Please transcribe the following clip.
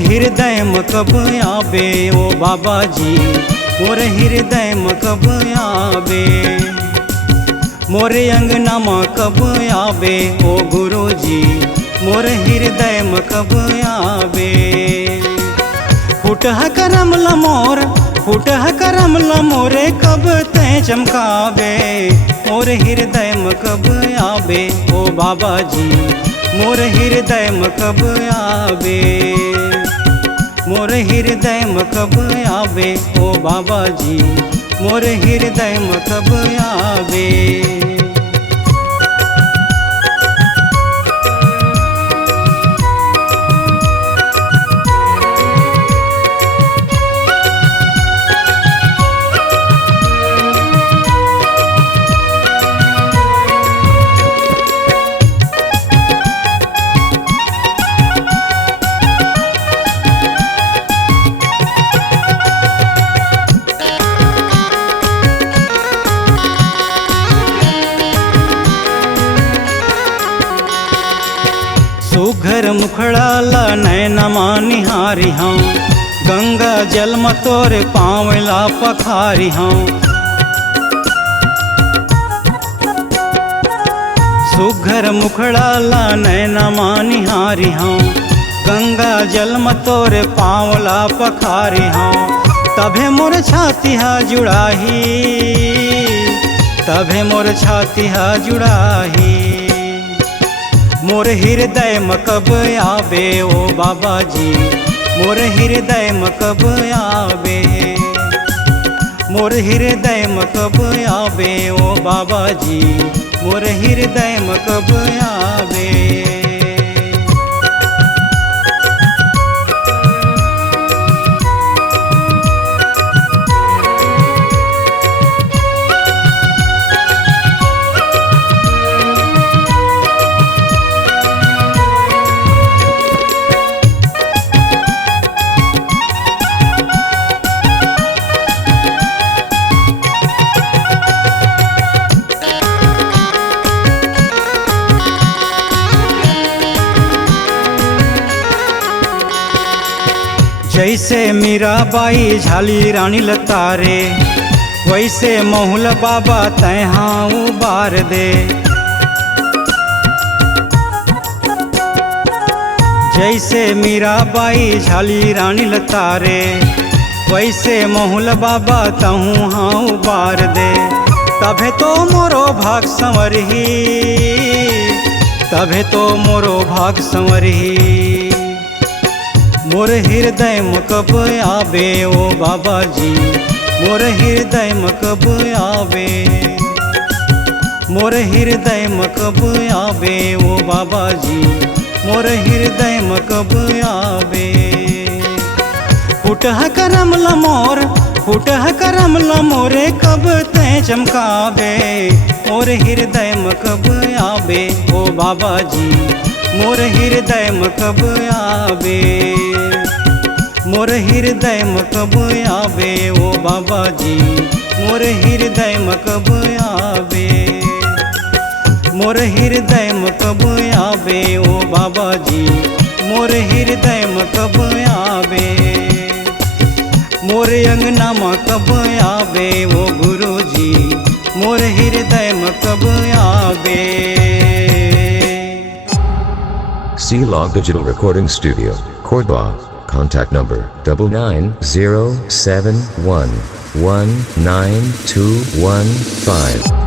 हृदय में कब आवे ओ बाबा जी, मोर हृदय में कब आवे। मोरे अंगना में कब आवे ओ गुरु जी, मोर हृदय में कब आवे। फुटह करम लमोर, फुटह करम लमोरे कब तै चमकावे। मोर हृदय में कब आवे ओ बाबा जी, मोर हृदय में कब आवे। मोर हृदय में कब आवे ओ बाबा जी, मोर हृदय में कब आवे। सुघर मुखड़ा ला नैना निहारी हूँ, गंगा जल में तोरे पावला पखारी हूँ। सुघर मुखड़ा ला नैना निहारी हूँ, गंगा जल में तोरे पावला पखारी हूँ। तभे मोर छाती हा जुड़ाही, तभे मोर छाती हा जुड़ाही। मोर हृदय में कब आवे ओ बाबा जी, मोर हृदय में कब आवे। मोर हृदय में कब आवे ओ बाबा जी, मोर हृदय में कब आवे। जैसे मीराबाई झाली रानी लतारे, वैसे मोहुल बाबा तैहा उबार दे। जैसे मीराबाई झाली रानी लतारे, वैसे मोहुल बाबा तहूँ हाँ उबार दे। तभे तो मोरो भाग संवरही, तभे तो मोरो भाग संवरही। मोर हृदय में कब आवे ओ बाबा जी, मोर हृदय में कब आवे। मोर हृदय में कब आवे ओ बाबा जी, मोर हृदय में कब आवे। फुटह करम लमोर, फुटह करम लमोरे कब तै चमकावे। मोर हृदय में कब आवे ओ बाबा जी, मोर हृदय में कब आवे। मोर हृदय में कब आवे ओ बाबा जी, मोर हृदय में कब आवे। मोर हृदय में कब आवे ओ बाबा जी, मोर हृदय में कब आवे। मोर अंगना में कब आवे ओ गुरु जी, मोर हृदय में कब आवे। C-Log Digital Recording Studio, Cordoba. Contact number 9907119215.